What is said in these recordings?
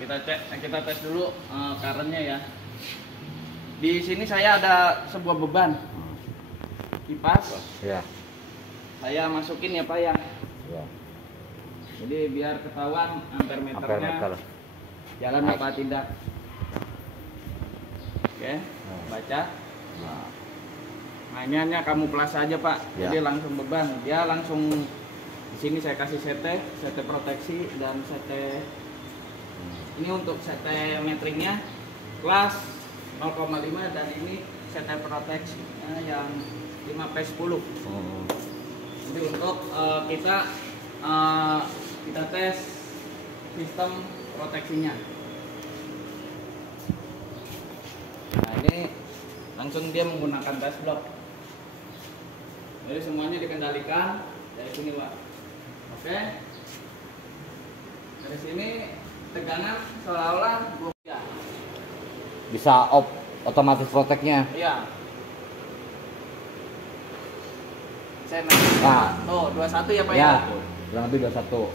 kita tes dulu currentnya ya. Di sini saya ada sebuah beban kipas. Ya. Saya masukin ya Pak ya. Ya. Jadi biar ketahuan ampere meternya Ampere meter. jalan apa tidak. Oke, baca. Nah. Mainannya kamu plus aja Pak. Ya. Jadi langsung beban. Dia langsung di sini saya kasih sete proteksi dan sete ini untuk sete metringnya kelas 0,5 dan ini sete proteksi yang 5P10. Jadi untuk kita tes sistem proteksinya. Nah ini langsung dia menggunakan tes block. Jadi semuanya dikendalikan dari sini Pak. Oke. Dari sini tegangan seolah-olah Bisa otomatis proteknya. iya. Saya Nah. tuh 21 ya Pak Ya. ya. Kurang lebih 21.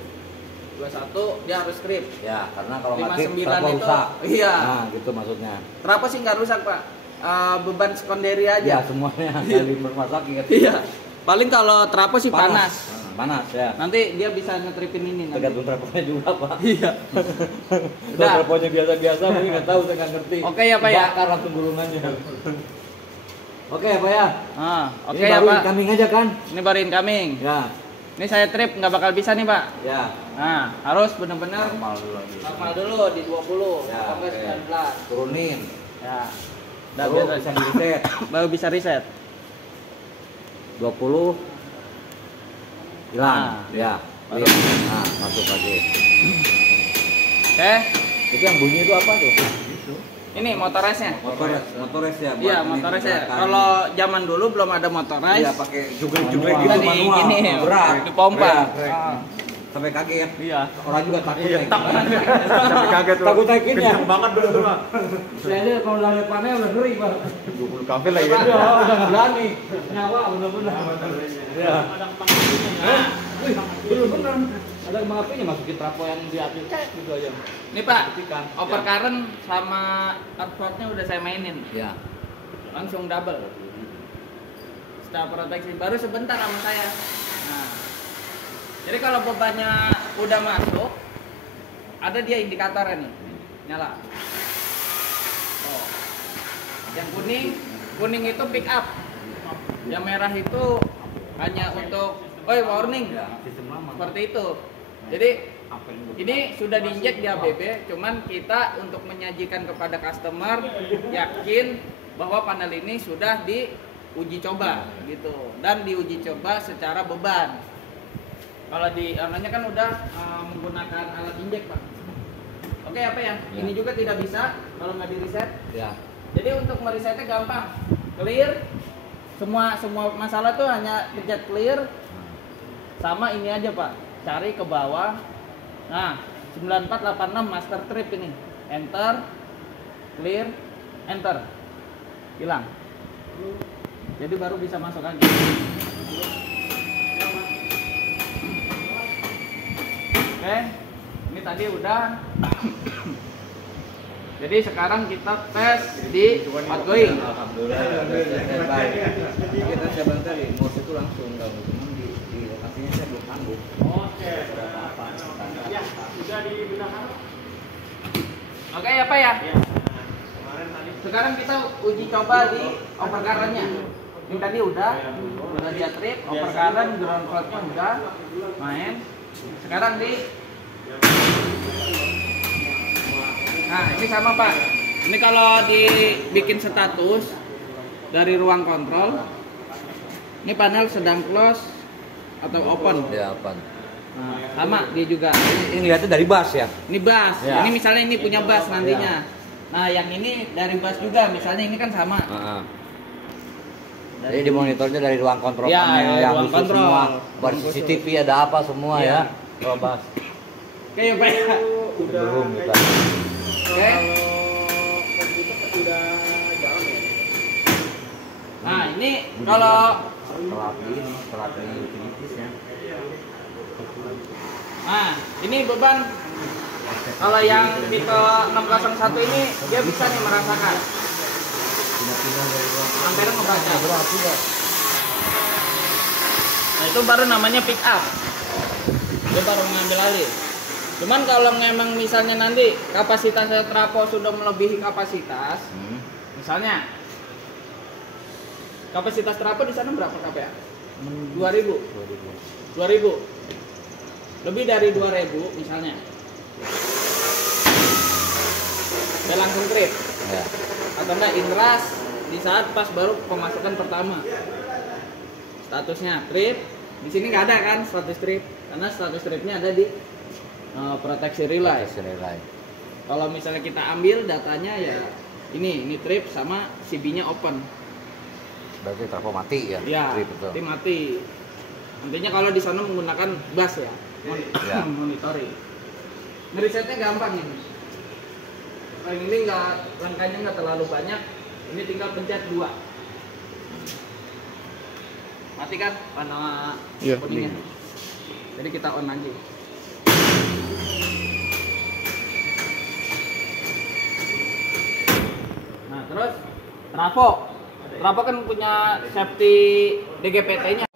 21 dia harus strip. Ya, karena kalau mati 59 trafo itu rusak. iya. Nah, gitu maksudnya. Trafo sih nggak rusak Pak. Beban sekonderi Ya, aja. semuanya dari rumah sakit. Iya. Paling kalau trafo sih panas. Panas ya. Nanti dia bisa ngetripin ini nanti. Tergantung trafonya juga, Pak. Iya. Kalau Udah. trafonya biasa-biasa mungkin nggak tahu, saya nggak ngerti. Oke ya Pak ya. Bakar langsung gulungannya. Oke ya Pak ya. Oke Ini ya baru Pak. incoming aja kan? Ini baru incoming. Ya. Ini saya trip nggak bakal bisa nih Pak. Ya. Nah, harus benar-benar Normal dulu. normal dulu di 20 Ya, sampai oke. 19. Turunin. Ya. Dan Baru bisa di reset. baru bisa reset. 20 hilang. Nah. Ya. Baru. Nah, masuk lagi. Oke. Itu yang bunyi itu apa tuh? Ini motoresnya. Motores ya. buat Iya, ini motoresnya. gerakan. Kalau zaman dulu belum ada motoris. Iya, pakai jugrek-jugrek Kita gitu di manual. gini, Berat. di pompa. Berat. Ah. Sampai kaget. Iya. Orang juga takut. Iya, naik. Sampai kaget tuh. Takut naikin ya. Kenceng banget dulu Pak. Saya aja kalau udah lihat panel udah ngeri, Bang. 20 kafe lagi Iya, kan. udah berani. Nyawa bener-bener. Iya. Bener-bener. Ada kembang apinya masukin trafo yang di atas gitu aja. Ini Pak, Buktikan. over current sama outputnya udah saya mainin. Ya. Langsung double. Setelah proteksi baru sebentar sama saya. Nah. Jadi kalau bebannya udah masuk, ada dia indikatornya nih. Nyala. Oh. Yang kuning itu pick up. Yang merah itu hanya untuk warning. Sistem lama. Seperti itu. Jadi ini sudah diinjek di ABB, cuman kita untuk menyajikan kepada customer yakin bahwa panel ini sudah diuji coba gitu dan diuji coba secara beban. Kalau di orangnya kan udah menggunakan alat injek Pak. Oke apa ya? Ini juga tidak bisa kalau nggak di reset. Ya. Jadi untuk meresetnya gampang, clear. Semua masalah tuh hanya pencet clear. Sama ini aja Pak, cari ke bawah. Nah, 9486 master trip ini. Enter, clear, enter. Hilang. Jadi baru bisa masuk lagi. Oke, ini tadi udah. Jadi sekarang kita tes di outgoing. Alhamdulillah. Baik. Kita coba tadi mouse itu langsung kalau cuman di lokasinya saya belum sanggup. Oke. Ya, sudah dibenahan. Oke ya Pak ya. Ya. Kemarin tadi Sekarang kita uji coba di over current-nya. Ini tadi udah dia trip, over current, ground fault-nya udah main. Sekarang di Nah, ini sama Pak. Ini kalau dibikin status dari ruang kontrol, ini panel sedang close atau open. Ya, apa? Nah, sama dia juga. Ini lihatnya dari bus ya. Ini bass. Ya. Ini misalnya ini punya bass nantinya. Nah, yang ini dari bass juga. Misalnya ini kan sama. Jadi di monitornya dari ruang kontrol Ya, panel yang ruang khusus kontrol. semua. Buat Ruang khusus. CCTV ada apa semua Iya. ya. Kalau bus. Oke ya Pak ya. Belum kita. Oke. komputer udah jalan ya. Nah, ini kalau setelah ini infinitis ya. nah, ini beban Kalau yang tipe 601 ini dia bisa nih merasakan. Ampere ngebaca. Nah, itu baru namanya pick up. Dia baru mengambil alih. Cuman kalau memang misalnya nanti kapasitas trafo sudah melebihi kapasitas, misalnya kapasitas trafo di sana berapa kPa? 2000. 2000. Lebih dari 2000 misalnya. Dia langsung trip. Ya. Atau enggak inras di saat pas baru pemasukan pertama. Statusnya trip. Di sini nggak ada kan status trip, karena status tripnya ada di proteksi relay. Kalau misalnya kita ambil datanya ya ini trip sama CB-nya open. Berarti trafo mati ya? Ya, Trip itu. trip mati. Nantinya kalau di sana menggunakan bus ya, monitoring. Ngerisetnya gampang ini. Yang ini nggak langkahnya nggak terlalu banyak. Ini tinggal pencet 2. Mati kan warna kuningnya. Jadi kita on lagi. Nah terus trafo kan punya safety DGPT-nya.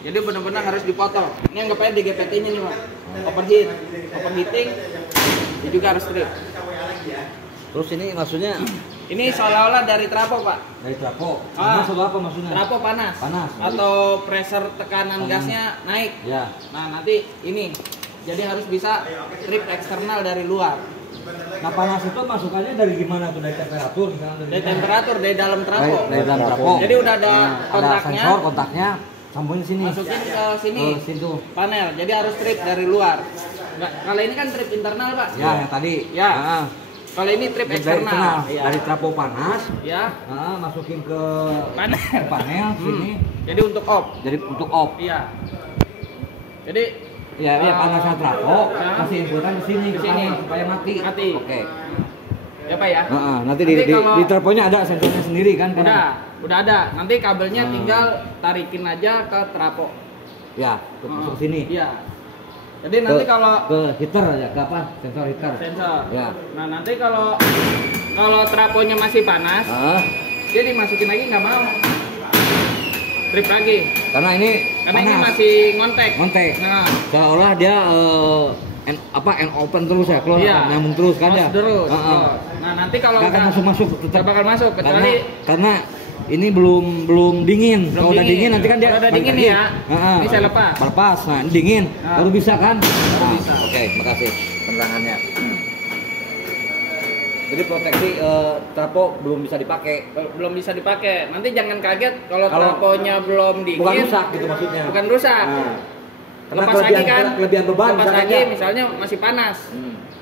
Jadi benar-benar harus dipotong. Ini anggap aja DGPT-nya nih Pak. Overheating, dia juga harus strip. Terus ini maksudnya? Ini seolah-olah dari trafo Pak. Dari trafo. Panas atau apa maksudnya? Trafo panas. Atau pressure tekanan gasnya naik. Ya. Nah nanti ini, jadi harus bisa strip eksternal dari luar. Nah panas itu masukannya dari gimana tuh? Dari temperatur misalnya? Dari temperatur, dari dalam trafo. Dari dalam trafo. Jadi udah ada kontaknya. Ada sensor kontaknya. Sambungin sini. Masukin ke sini. Ke situ. Panel. Jadi harus strip dari luar. Nggak, kalau ini kan trip internal Pak. Ya yang tadi. Ya. Kalau ini trip eksternal. Dari trafo panas. Ya. Masukin ke panel sini. Jadi untuk off. Jadi untuk off. Iya. Jadi ya panasnya trafo kasih inputan ke sini supaya mati. Oke. Ya Pak ya. Nanti di trafonya ada sensornya sendiri kan? Udah ada. Nanti kabelnya tinggal tarikin aja ke trafo. Ya, ke sini. Iya. Jadi nanti kalau ke heater aja, ke apa? Sensor heater. Sensor. Ya. Nah nanti kalau trafonya masih panas, dia dimasukin lagi nggak mau. Trip lagi. Karena ini masih ngontek. Nah, seolah dia end open terus ya, kalau nyambung terus kan ya. Terus. Nah nanti kalau nggak akan masuk tetap bakal masuk kecuali karena ini belum dingin. Kalau udah dingin nanti kan dia. Kalau udah dingin nih ya. Ini saya lepas. Nah ini dingin. Baru bisa kan? Baru bisa. Oke, makasih penerangannya. Jadi proteksi trafo belum bisa dipakai. Belum bisa dipakai. Nanti jangan kaget kalau trafonya belum dingin. Bukan rusak gitu maksudnya. Bukan rusak. Karena lepas lagi kan. Kelebihan beban. Lepas lagi misalnya masih panas.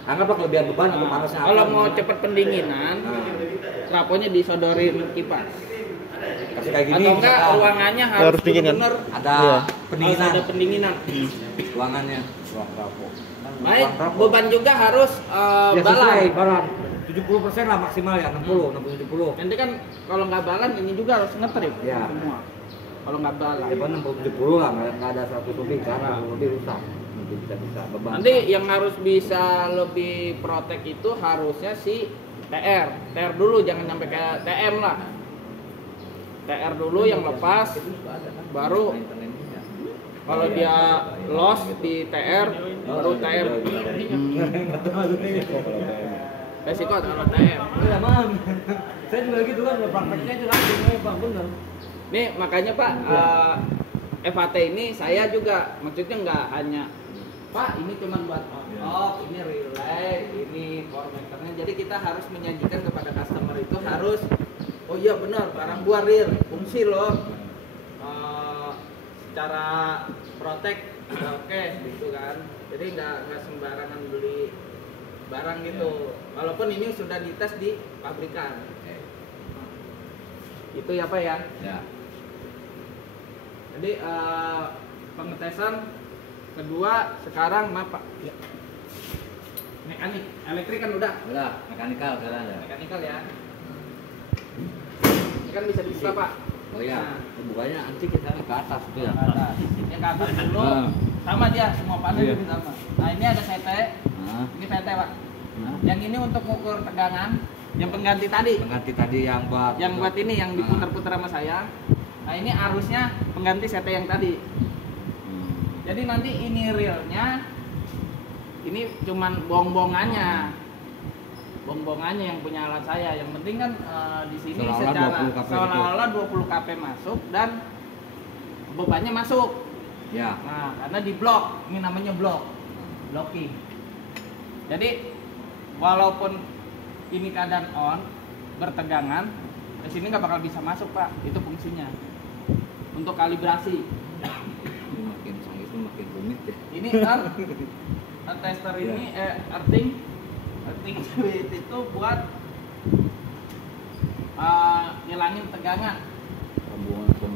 Anggaplah kelebihan beban atau panasnya. Kalau mau cepat pendinginan, trafonya disodorin kipas. Kasih kayak gini. Atau enggak ruangannya harus benar-benar ada pendinginan. Ada pendinginan. Ruangannya. Ruang trafo. Baik, beban juga harus balan. 70% lah maksimal ya, 60-70. Nanti kan kalau nggak balan ini juga harus ngetrip semua. Kalau nggak balan. Ya 60-70 lah, nggak ada 100 lebih karena lebih rusak. Nanti bisa beban. Nanti yang harus bisa lebih protek itu harusnya si TR dulu, jangan sampai kayak TM lah. TR dulu yang lepas, baru kalau dia loss di TR, baru TM. Resiko kalau TM. Iya, Bang. Saya juga gitu kan, prakteknya aja langsung, Bang, bener. Nih makanya Pak, FAT ini saya juga maksudnya nggak hanya Pak ini cuma buat off, ini relay, ini power meternya. Jadi kita harus menyajikan kepada customer itu harus, oh iya benar, barang gua real, fungsi loh. Secara protek oke gitu kan. Jadi nggak sembarangan beli barang gitu. Walaupun ini sudah dites di pabrikan. Itu ya Pak ya. Ya. Jadi pengetesan kedua sekarang Pak. Mekanik, elektrik kan udah. Mekanikal sekarang ya. Mekanikal ya. Ini kan bisa dibuka Pak. Oh iya, bukanya nanti kita ke atas itu ya. Ke atas. Ya ke atas dulu. Sama dia semua panel juga sama. Nah ini ada VT. Ini VT Pak. Yang ini untuk mengukur tegangan. Yang pengganti tadi. Pengganti tadi yang buat Ini yang diputar-putar sama saya. Nah ini arusnya pengganti CT yang tadi. Jadi nanti ini realnya, ini cuman bongbongannya yang punya alat saya. Yang penting kan di sini seolah-olah 20 kp masuk dan bebannya masuk. Ya. Nah karena di blok, ini namanya blocking. Jadi walaupun ini keadaan on, bertegangan, ke sini nggak bakal bisa masuk Pak. Itu fungsinya untuk kalibrasi. Makin canggih itu makin rumit ya. Ini tester ini earthing fluid itu buat ngilangin tegangan.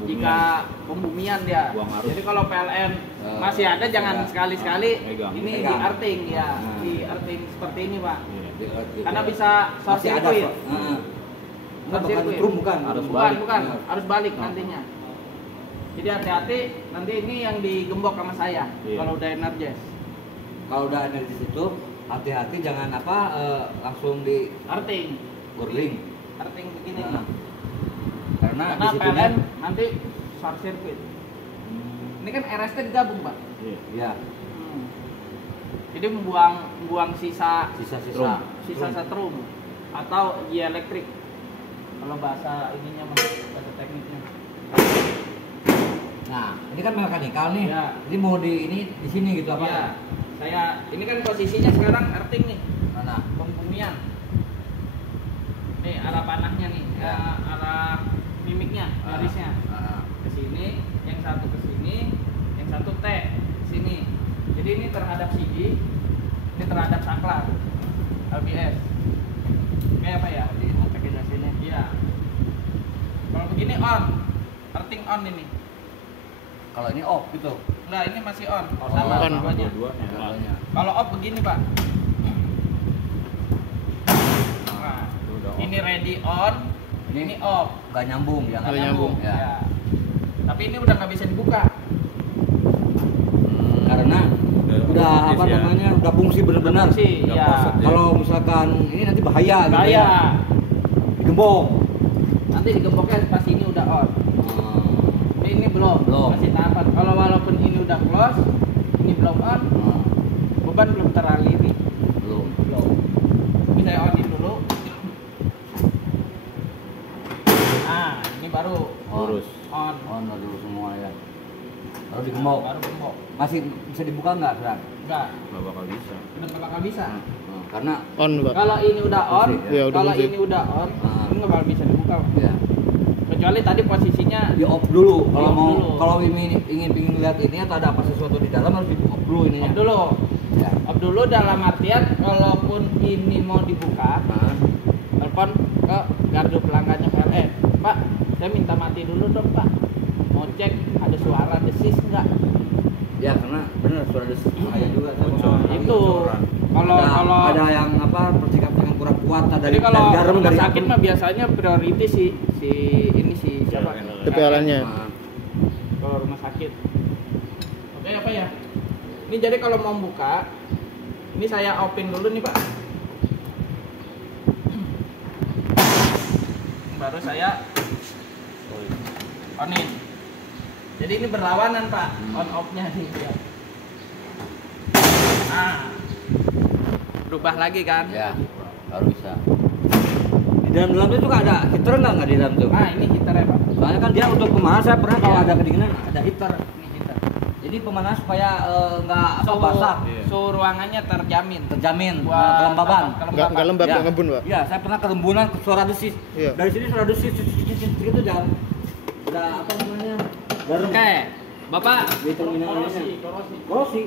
Jika pembumian dia. Jadi kalau PLN masih ada jangan sekali-sekali ini di earthing ya, di earthing seperti ini Pak. Karena bisa short circuit. Short circuit. Bukan, harus balik nantinya. Jadi hati-hati, nanti ini yang digembok sama saya kalau udah energis. Kalau udah energis itu hati-hati jangan langsung di Earthing. burling. Earthing begini. Karena PLN nanti short circuit. Ini kan RST digabung Pak. Iya. Jadi membuang sisa setrum atau elektrik. Kalau bahasa ininya bahasa tekniknya. Nah, ini kan mekanikal nih. Ya. Jadi mau di sini gitu apa? Iya. Ini kan posisinya sekarang earthing nih. Mana? Pembumian. Nih arah panahnya nih, arah mimiknya, garisnya. Ke sini, yang satu ke sini, yang satu T sini. Jadi ini terhadap CD, ini terhadap saklar. LBS. Kayak apa ya? Di pakai sini. Iya. Kalau begini on. Earthing on ini. Kalau ini off gitu. Enggak, ini masih on. Oh, sama on. dua-duanya. Kalau off begini, Pak. Nah, ini ready on, ini off. Nggak nyambung ya. Nggak nyambung. Ya. Ya. Tapi ini udah nggak bisa dibuka. Karena udah udah fungsi benar-benar. Iya. Kalau misalkan ini nanti bahaya gitu ya. Digembok. Nanti digemboknya pas ini udah on. Ini belum. Masih tahapan. Kalau walaupun ini udah close, ini belum on, beban belum teraliri. Belum. Ini saya onin dulu. Ini baru Lurus. on. On dulu semua ya. Baru digembok. Baru gembok. Masih bisa dibuka nggak, Fran? Enggak. Nggak bakal bisa. Udah nggak bakal bisa. Karena On Pak. Kalau ini udah on, Ya, udah kalau fungsi. ini udah on, ini nggak bakal bisa dibuka. ya Kecuali tadi posisinya di off dulu. Kalau off mau dulu. kalau ingin lihat ini atau ada apa sesuatu di dalam harus di off dulu ininya. off dulu. Ya. Off dulu dalam artian kalaupun ini mau dibuka, telepon ke gardu pelanggannya PLN. Pak, saya minta mati dulu dong Pak. Mau cek ada suara desis nggak? Ya karena benar suara desis bahaya juga Bocor. Itu kalau ada yang percikan yang kurang kuat jadi kalau garam rumah dari sakit mah biasanya priority si siapa? PLN-nya. Kalau rumah sakit. Oke apa ya? Ini jadi kalau mau buka, ini saya open dulu nih Pak. Baru saya onin. Jadi ini berlawanan Pak, on off-nya nih. Berubah lagi kan? Ya, baru bisa. Di dalam tuh juga ada heater nggak di dalam tuh? Ini heater ya Pak. Soalnya kan dia untuk pemanas saya pernah kalau Ya. ada kedinginan ada heater. Ini heater. Jadi pemanas supaya nggak basah, Suhu ruangannya terjamin Buat kelembaban. Nggak lembab, Ya. nggak ngebun Pak. Iya, saya pernah kelembunan suara desis. Iya. Dari sini suara desis gitu jangan. Udah apa namanya? Garam. Oke, Bapak. Di terminalnya. Korosi.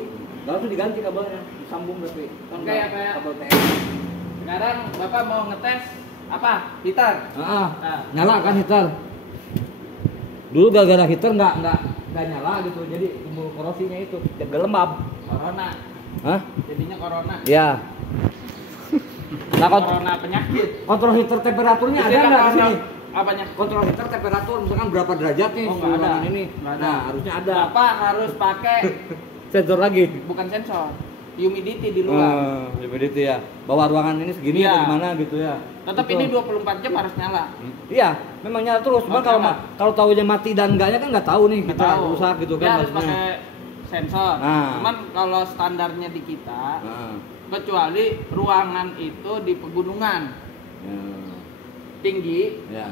Langsung diganti kabelnya, disambung tapi. Oke, ya, Pak, ya. Kabel TX. Sekarang Bapak mau ngetes apa? Heater. Nah. Nah, Nyala kan heater. Dulu gara-gara heater nggak nyala gitu, jadi timbul korosinya itu, jaga lembab. corona. Hah? Jadinya corona. Ya. Nah, Corona penyakit. kontrol heater temperaturnya ada Jadi nggak di kalau sini? apanya? Kontrol heater temperatur, misalkan berapa derajat nih? Oh, nggak ada. Ini. Nggak ada. Nah, harusnya ada. Bapak harus pakai Sensor lagi. bukan sensor. humidity di luar. Humidity ya. Bahwa ruangan ini segini Iya. atau gimana gitu ya. Tetap Gitu. ini 24 jam harus nyala. Iya, memang nyala terus. Cuma Harus kalau nyala. kalau tahunya mati dan enggaknya kan nggak tahu nih Nggak kita tahu. rusak gitu Dia kan harus maksudnya. pakai sensor. Nah. Cuman kalau standarnya di kita, Nah, kecuali ruangan itu di pegunungan ya. tinggi, Ya.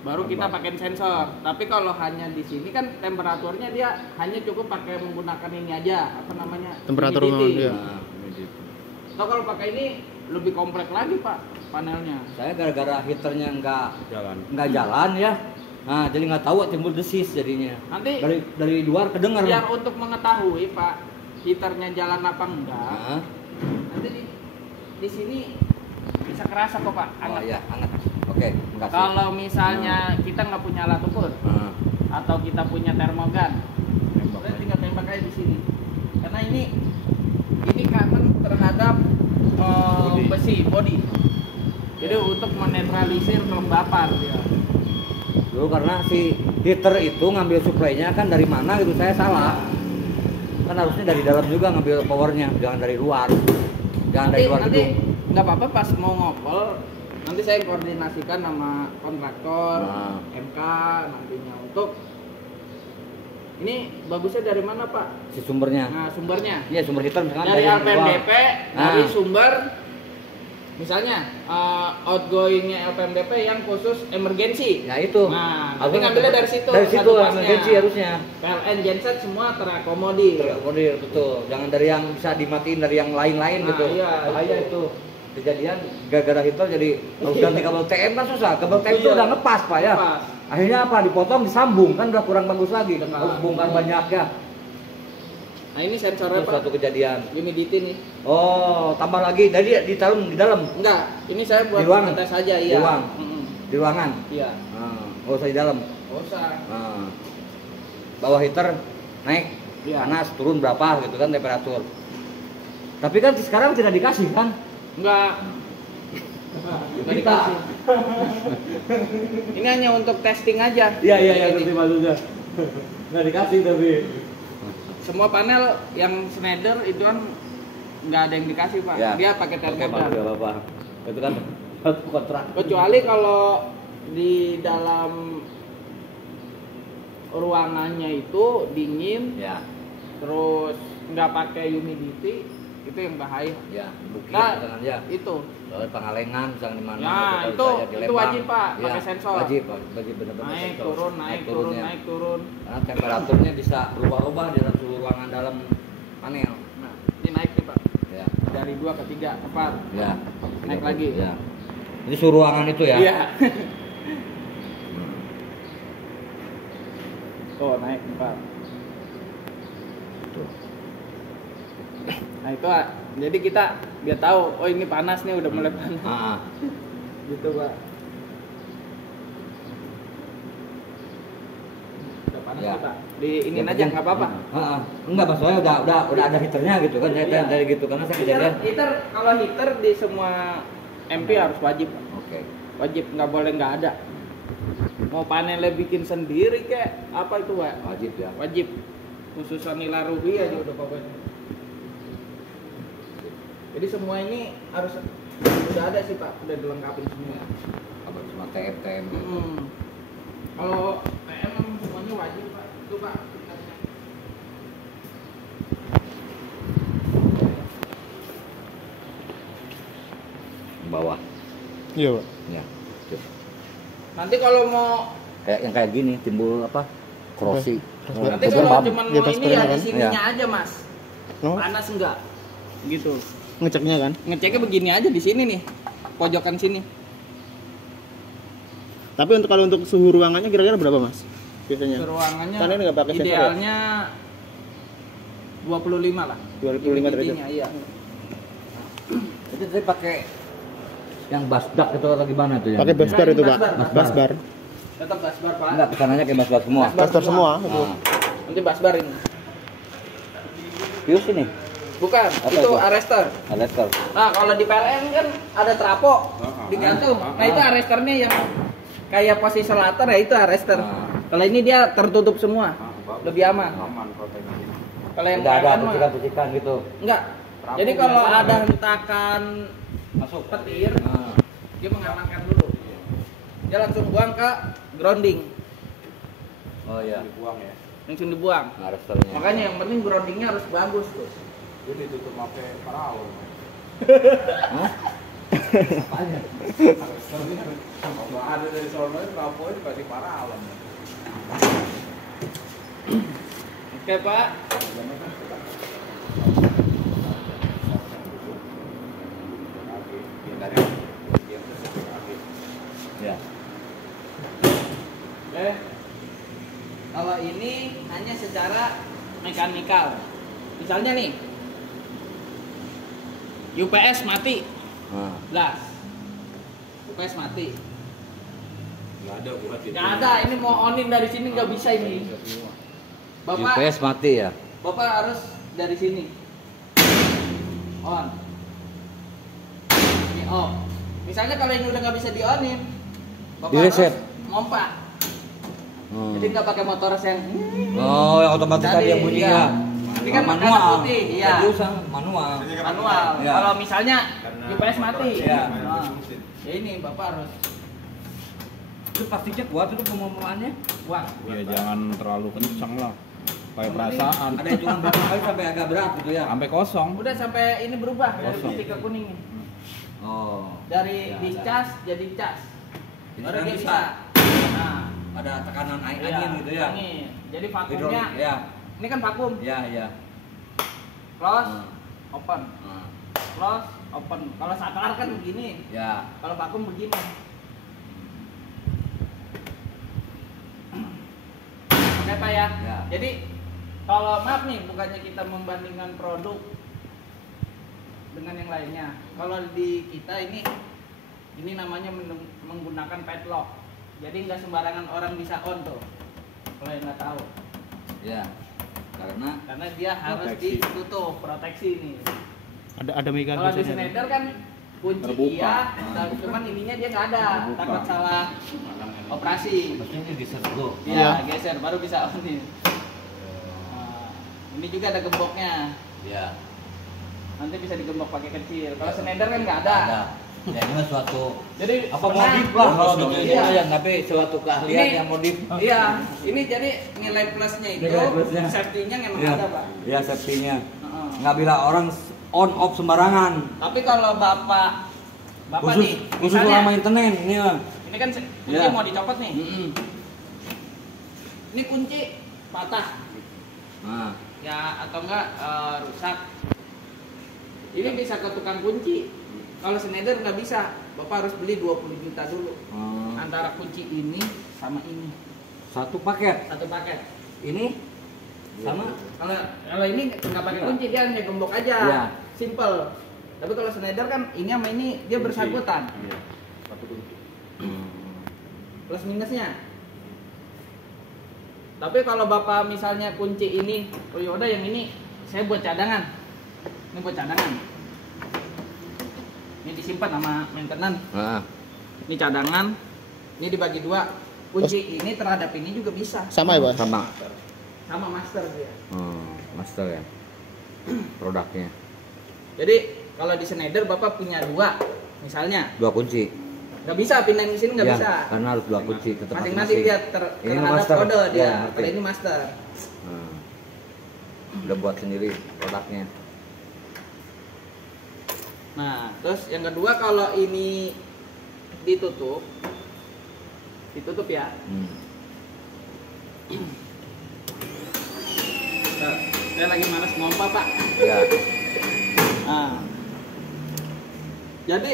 baru kita pakai sensor. Tapi kalau hanya di sini kan temperaturnya dia hanya cukup pakai menggunakan ini aja, apa namanya? Temperatur humidity. ruangan, iya. Nah, humidity. Atau kalau pakai ini lebih kompleks lagi Pak panelnya. Saya gara-gara heaternya nggak Jalan. jalan ya. Nah, jadi nggak tahu timbul desis jadinya. Nanti Dari luar kedengar. biar untuk mengetahui Pak heaternya jalan apa enggak, Nah, nanti di sini bisa kerasa kok Pak oh hangat. ya, hangat. Oke, makasih. Kalau misalnya kita nggak punya alat ukur Nah, atau kita punya termogan, kita tinggal tembak aja di sini. Karena ini common terhadap besi body. Jadi untuk menetralisir kelembapan dia. dulu karena si heater itu ngambil supply-nya kan dari mana gitu saya salah. Kan harusnya dari dalam juga ngambil powernya, jangan dari luar. Jangan dari luar Nanti gedung. nggak apa-apa pas mau ngopel, nanti saya koordinasikan sama kontraktor, Nah. MK nantinya untuk ini bagusnya dari mana Pak? Si sumbernya. Nah sumbernya Iya, sumber heater misalkan dari luar. LPMDP, dari Nah. sumber misalnya outgoingnya LPMDP yang khusus emergensi. Ya itu. Nah, Aku tapi ngambilnya dari situ. Dari situ satu pasnya. emergency harusnya. PLN genset semua terakomodir. Terakomodir betul. Jangan dari yang bisa dimatiin dari yang lain-lain Nah, gitu. iya, Bahaya itu. itu. Kejadian gara-gara heater jadi harus ganti kabel TM kan susah. Kabel TM itu Iya. udah ngepas Pak ya. Ngepas. Akhirnya apa? Dipotong, disambung kan udah kurang bagus lagi. Benar. Harus bongkar banyak ya. Nah ini Itu sensornya Pak. suatu kejadian. Humidity nih. Oh, tambah lagi. Jadi ditaruh di dalam, Enggak, ini saya buat Di ruangan? tes aja Di iya. ruang? Mm-mm. di ruangan. Iya. Nah, nggak usah di dalam. Nggak usah. Nah, bawah heater naik, Iya. panas turun berapa gitu kan temperatur. Tapi kan sekarang tidak dikasih kan? Enggak. Enggak dikasih. Ini hanya untuk testing aja. Iya Ini. ngerti maksudnya. Nggak dikasih tapi. Semua panel yang Schneider itu kan nggak ada yang dikasih Pak. Ya. Dia pakai Oke, Pak, termogan. nggak apa-apa. Itu kan satu kontrak. Kecuali kalau di dalam ruangannya itu dingin, Ya, terus nggak pakai humidity, itu yang bahaya. ya, bukti Nah, ya. itu. Soal Pangalengan misalnya di mana Ya, gitu, itu- bisa di itu Lembang. wajib, Pak, Ya, pakai sensor. Wajib benar-benar Naik sensor. turun, naik turun, turunnya. naik turun. Karena temperaturnya bisa berubah-ubah di dalam suhu ruangan dalam panel. Nah, ini naik nih Pak. Ya, Dari 2 ke 3, 4. ya. Naik lagi. Ya. Ini suhu ruangan itu ya. Iya. Tuh, naik 4. Tuh. Nah, itu jadi kita biar tahu, oh ini panas nih, udah mulai panas. Ah, Gitu, Pak. Udah panas Ya. nih, Pak. Di ini yang aja penting- nggak apa-apa. Enggak, maksudnya udah ada heaternya gitu kan. Saya Iya. dari gitu karena saya kejadian. Heater kalau heater di semua MP harus wajib, Pak. Oke. Wajib, nggak boleh nggak ada. Mau panelnya bikin sendiri kek apa itu Pak? Wajib ya. Wajib. Khusus nilai rugi aja udah pokoknya. Jadi semua ini harus udah ada sih Pak, udah dilengkapin semua. Apa cuma TM. Kalau PM semuanya wajib Pak. Itu Pak. Bawah. Iya, Pak. Ya. Tuh. Nanti kalau mau Kayak yang kayak gini timbul apa? Krosi. Krosi. nanti Itu kalau lembab. cuma Di mau atas ini ya pernya di kan? sininya aja Mas. Oh, Panas enggak? Gitu. ngeceknya kan? Ngeceknya begini aja di sini nih. Pojokan sini. Tapi untuk kalau untuk suhu ruangannya kira-kira berapa, Mas? Biasanya? Ruangannya Kan ini nggak pakai sensor ya? idealnya 25 lah. 25 derajat. Humidity-nya, iya. Itu saya pakai yang basdak itu atau gimana tuh ya? Pakai basbar itu, Pak. Basbar. Basbar. Tetap basbar Pak. Enggak, pesanannya kayak basdak semua. Basbar. Basbar semua. Itu. Nah, Nanti basbar ini. Fuse ini, Bukan, Apa itu itu? arrestor. adapter. Nah, kalau di PLN kan ada trapo digantung. Nah, itu arrestornya yang kayak posisi latar ya itu arrestor. Ah. Kalau ini dia tertutup semua. Lebih aman. Kalau yang Tidak ada PLN mah percikan-percikan gitu. enggak. Jadi kalau ada hentakan Masuk petir, Nah. dia mengamankan dulu. Dia langsung buang ke grounding, Oh iya. Dibuang ya. langsung dibuang. Arresternya. Makanya yang penting groundingnya harus bagus tuh. Itu ditutup pakai paralon. Hah? Apanya? Kalau ada dari sono rapoin dikasih paralon. Oke Pak. Ya. Kalau ini hanya secara mekanikal. Misalnya nih, UPS mati, Nah. blast. UPS mati. Enggak ada buat itu. Nggak ada, ini mau onin dari sini nggak bisa ini. Bapak, UPS mati ya. Bapak harus dari sini. On. Ini off. Misalnya kalau ini udah nggak bisa di-onin, Bapak Di-reset. harus ngompak. Hmm. Jadi nggak pakai motor yang Oh, yang otomatis Jadi, tadi yang bunyi iya. ya. Ini kan manual. karena putih, iya. Jadi usah manual. manual. Iya. Kalau misalnya Karena UPS mati, Iya. nah, ya ini Bapak harus Itu plastiknya kuat itu pemumulannya. buang. Ya jangan terlalu kencang lah. Kayak Yang perasaan. Ada hitungan berapa kali sampai agak berat gitu ya. Sampai kosong. Udah sampai ini berubah dari Kosong. putih ke kuning. Oh. Dari Ya, dicas jadi cas. Jadi Baru kan dia bisa. bisa. Nah, Ada tekanan iya, angin gitu ya. angin. Jadi vakumnya, Hidrolik. Ya. ini kan vakum. Ya, ya. Close, Hmm. open. Nah, Close, open. Kalau saklar kan begini. ya. Kalau vakum begini. Oke Pak ya. Ya. Jadi kalau maaf nih, bukannya kita membandingkan produk dengan yang lainnya. Kalau di kita ini namanya menggunakan padlock. Jadi nggak sembarangan orang bisa on tuh. Kalau yang nggak tahu, Ya. Karena dia harus Proteksi. ditutup, proteksi ini. Ada Kalau di mekanisme. Schneider kan kunci Terbuka. iya, cuman ininya dia nggak ada, Terbuka. takut salah operasi. Mestinya disergo. Iya, geser baru bisa on ini. Nah, ini juga ada gemboknya. Ya. Nanti bisa digembok pakai kecil. Kalau Schneider kan nggak ada. Ya ini mah suatu Jadi apa pernah- modif lah kalau Iya. bikinnya ya, tapi suatu keahlian Ini- yang modif. Iya, ini jadi nilai plusnya itu Nilai plusnya. safety-nya memang Iya. ada, Pak. Ya safety-nya. Heeh. Nggak bila orang on off sembarangan. Tapi kalau Bapak Khusus nih, khusus misalnya, orang maintenance ini ya. ini kan kunci Iya. mau dicopot nih. Mm-mm. Ini kunci patah. Nah, Ya atau enggak rusak. Ini bisa ke tukang kunci. Kalau Schneider nggak bisa, Bapak harus beli 20 juta dulu. Antara kunci ini sama ini, satu paket. satu paket. Ini sama Kalau ini nggak pakai kunci, dia hanya gembok aja, Iya. simple. Tapi kalau Schneider kan ini sama ini dia bersangkutan, Iya. Satu kunci. plus minusnya. Tapi kalau Bapak misalnya kunci ini, oh yaudah yang ini saya buat cadangan. Ini buat cadangan. Ini disimpan sama maintenance. Nah, Ini cadangan, ini dibagi dua. Kunci ini terhadap ini juga bisa. Sama ya, Pak? sama. Sama master dia. Master ya. Produknya. Jadi kalau di Schneider Bapak punya dua, misalnya Dua kunci. nggak bisa pindahin ke sini nggak Ya, bisa. karena harus dua kunci tetap Masing-masing dia Ini terhadap master. kode dia. Ya, ngerti. Kalau ini master. Nah, udah buat sendiri produknya. Nah, terus yang kedua kalau ini ditutup ya. Nah, saya lagi malas ngompa Pak. Ya. Nah, jadi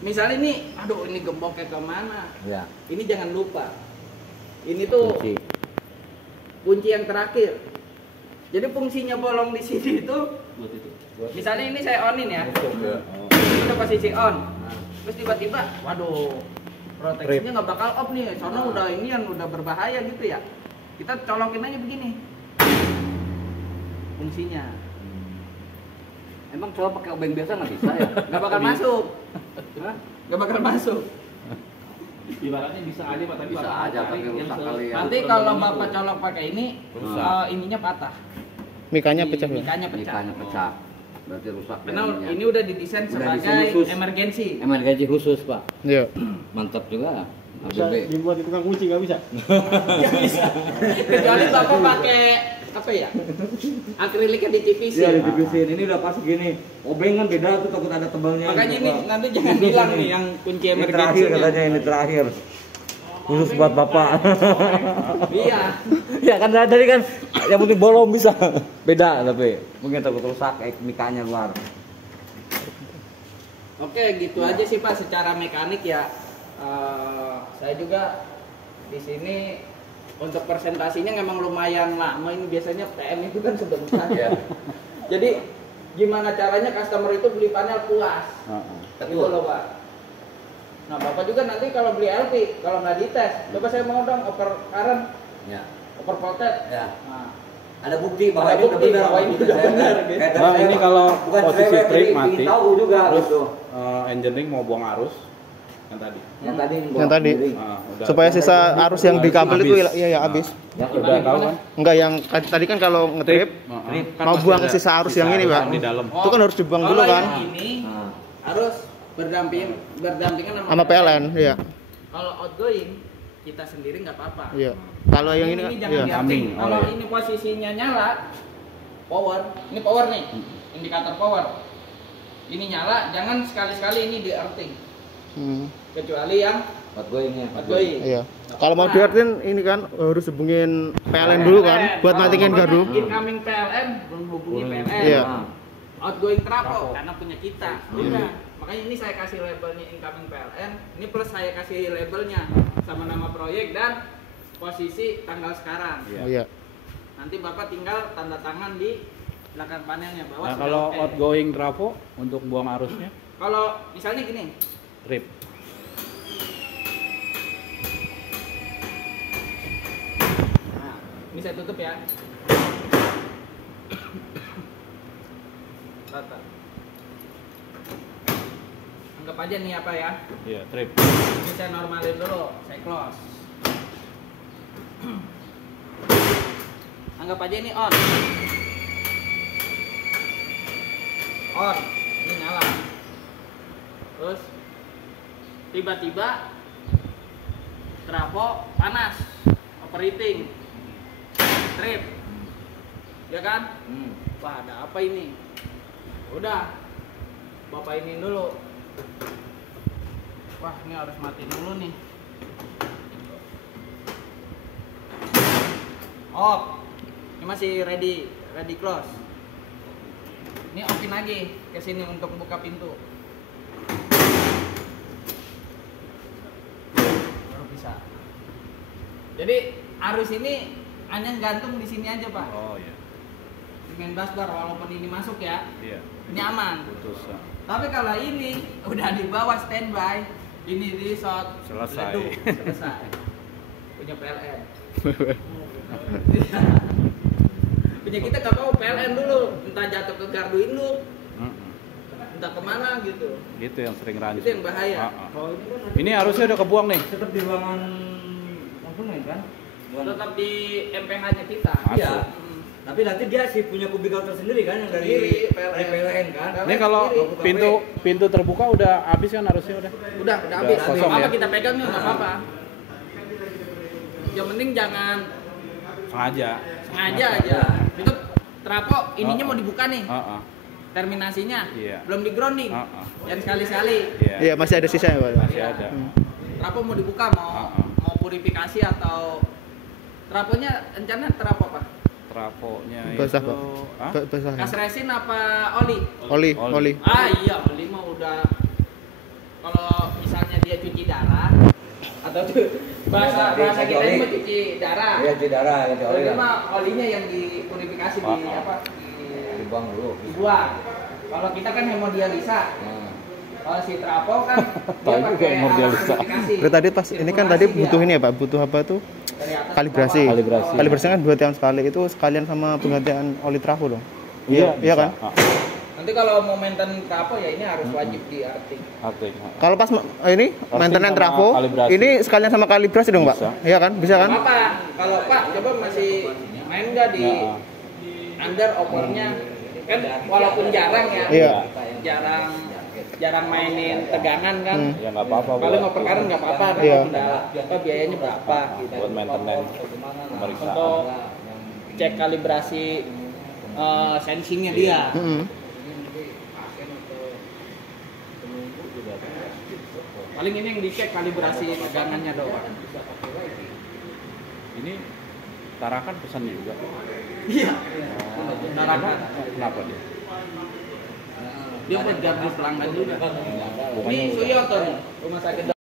misalnya ini, aduh ini gemboknya kemana? Ya. Ini jangan lupa. Ini tuh Kunci. kunci yang terakhir. Jadi fungsinya bolong di sini itu, Buat itu. misalnya ini saya onin ya, Ya. kita posisi on, terus tiba-tiba, waduh, proteksinya nggak bakal off nih, soalnya udah ini yang udah berbahaya gitu ya. Kita colokin aja begini, fungsinya. Emang coba pakai obeng biasa nggak bisa ya? Nggak bakal masuk, Hah? nggak bakal masuk. Ibaratnya bisa aja Pak, tapi Bisa aja, tapi rusak kali ya. Nanti kalau bapak colok pakai ini, Rusak. ininya patah, Mikanya pecah, Pak? mikanya pecah. Mikanya pecah. berarti rusak. Karena jadinya. ini udah didesain Udah sebagai desain khusus. emergensi. Emergensi khusus Pak, Iya. mantap juga. Bisa ABB. dibuat di tukang kunci nggak bisa? Nggak bisa. Kecuali Bapak pakai apa ya? Akriliknya di TPC. Iya ditipisin, ini udah pas gini. Obeng kan beda tuh, takut ada tebalnya. Makanya gitu, ini Pak. nanti jangan hilang nih yang kunci Ini terakhir emergensinya. katanya, ini terakhir. Khusus buat Bapak. Iya. Ya kan tadi kan yang penting bolong bisa. Beda tapi mungkin takut rusak mikanya luar. Oke, gitu aja sih Pak secara mekanik ya. Saya juga di sini untuk presentasinya memang lumayan lama. Ini biasanya PM itu kan sebentar ya. Jadi gimana caranya customer itu beli panel puas? Gitu loh Pak. Nah Bapak juga nanti kalau beli LP, kalau nggak dites, coba saya mau dong over current, Ya. over voltage. Ya. Nah, Ada bukti bahwa Ada ini udah bukti benar. bahwa ini udah benar, gitu. Bang, ini kalau posisi trip mati, ingin tahu juga terus gitu. engineering mau buang arus yang tadi. Yang tadi. Udah. Supaya sisa arus yang di kabel itu Habis. ya habis. Ya, Udah tahu kan? Enggak yang tadi kan kalau ngetrip Kan mau pasti buang ada sisa arus yang ini, arus Pak. di dalam. Itu kan harus dibuang kalau dulu kan. yang ini Nah, harus berdampingan Sama PLN, iya. Kalau outgoing kita sendiri nggak apa-apa. Iya. Kalau yang ini kan jangan iya. diarting. Amin. Oh, Kalau iya. ini posisinya nyala, power, ini power nih, indikator power. Ini nyala, jangan sekali-sekali ini di earthing. Kecuali yang buat gue ini. outgoing. Iya. Kalau mau diartin ini kan harus hubungin PLN dulu kan buat matiin gardu. Incoming PLN belum hubungi PLN. Iya. Outgoing trafo karena punya kita. Udah. Makanya ini saya kasih labelnya incoming PLN. Ini plus saya kasih labelnya sama nama proyek dan posisi tanggal sekarang. Iya. Nanti Bapak tinggal tanda tangan di belakang panelnya bahwa Nah, sudah kalau oke. outgoing trafo untuk buang arusnya, Kalau misalnya gini, trip. nah, ini saya tutup ya. Tata. Anggap aja nih apa ya? Iya, trip. Ini saya normalin dulu, saya close. Anggap aja ini on. On, ini nyala. Terus tiba-tiba trafo panas, operating, trip, ya kan? Wah ada apa ini? Udah, Bapak ini dulu. Wah ini harus matiin dulu nih. Off. Ini masih ready close. Ini offin lagi ke sini untuk buka pintu. Baru bisa. Jadi arus ini hanya gantung di sini aja Pak. Oh iya. Di main busbar walaupun ini masuk ya, Iya. ini aman. Putus. Tapi kalau ini udah di bawah standby, ini di shot, Selesai. leduk, selesai. Punya PLN. Punya kita nggak mau PLN dulu, entah jatuh ke gardu induk, entah kemana gitu. Gitu yang sering rancu. Itu yang bahaya. Kalau ini kan Ini harusnya udah kebuang nih. tetap di ruangan komponen kan? Tetap di MPH-nya kita. Masuk. Iya. Tapi nanti dia sih punya kubikel tersendiri kan yang dari Sendiri, PLN. dari PLN kan? Ini kalau pintu terbuka udah habis kan harusnya udah. Udah habis. kosong Apa ya? kita pegang nggak apa-apa. Yang penting jangan Sengaja. sengaja aja. Itu trafo ininya mau dibuka nih. Terminasinya Iya. belum di grounding. Jangan sekali-sekali. Iya. Iya, masih ada sisa ya, Pak. Masih ada. Trafo mau dibuka mau purifikasi atau trafonya rencana trafo apa? Trafonya Basah, itu. Pak. Hah? Basah. Kas resin apa oli? Oli. Ah iya, oli mah udah kalau misalnya dia cuci darah atau tuh bahasa kita ini mah cuci darah. Iya, di darah gitu. Jadi mah olinya yang dipurifikasi di apa? Dibuang dulu. Dibuang. Kalau kita kan hemodialisa. Kalau si trafo kan dia Tahu juga pakai alat hemodialisa. purifikasi. Berarti tadi pas ini kan tadi Sirkulasi butuh dia. ini ya, Pak, butuh apa tuh? Dari atas ke Kalibrasi. bawah. Kalibrasi kan 2 tahun sekali, itu sekalian sama penggantian oli trafo dong. Iya bisa. kan? Nanti kalau mau maintenance trafo ya ini harus wajib di arting. Aktif. Kalau pas ini maintenance sama trafo, kalibrasi. ini sekalian sama kalibrasi dong, Pak. Bisa. Iya kan? Bisa kan? Apa? Kalau Pak coba masih main nggak di under opornya kan walaupun jarang ya, Iya. jarang mainin tegangan kan. Ya nggak apa-apa. Paling oper current nggak apa-apa, kan Iya. tinggal biayanya berapa gitu. Buat maintenance, pemeriksaan. Untuk cek kalibrasi sensingnya dia. Mm-mm. Paling ini yang dicek kalibrasi tegangannya doang. Ini Tarakan pesan juga. Iya. Narakan. Kenapa dia? Dia buat gardu pelanggan juga. Ini Suyoto nih, rumah sakit.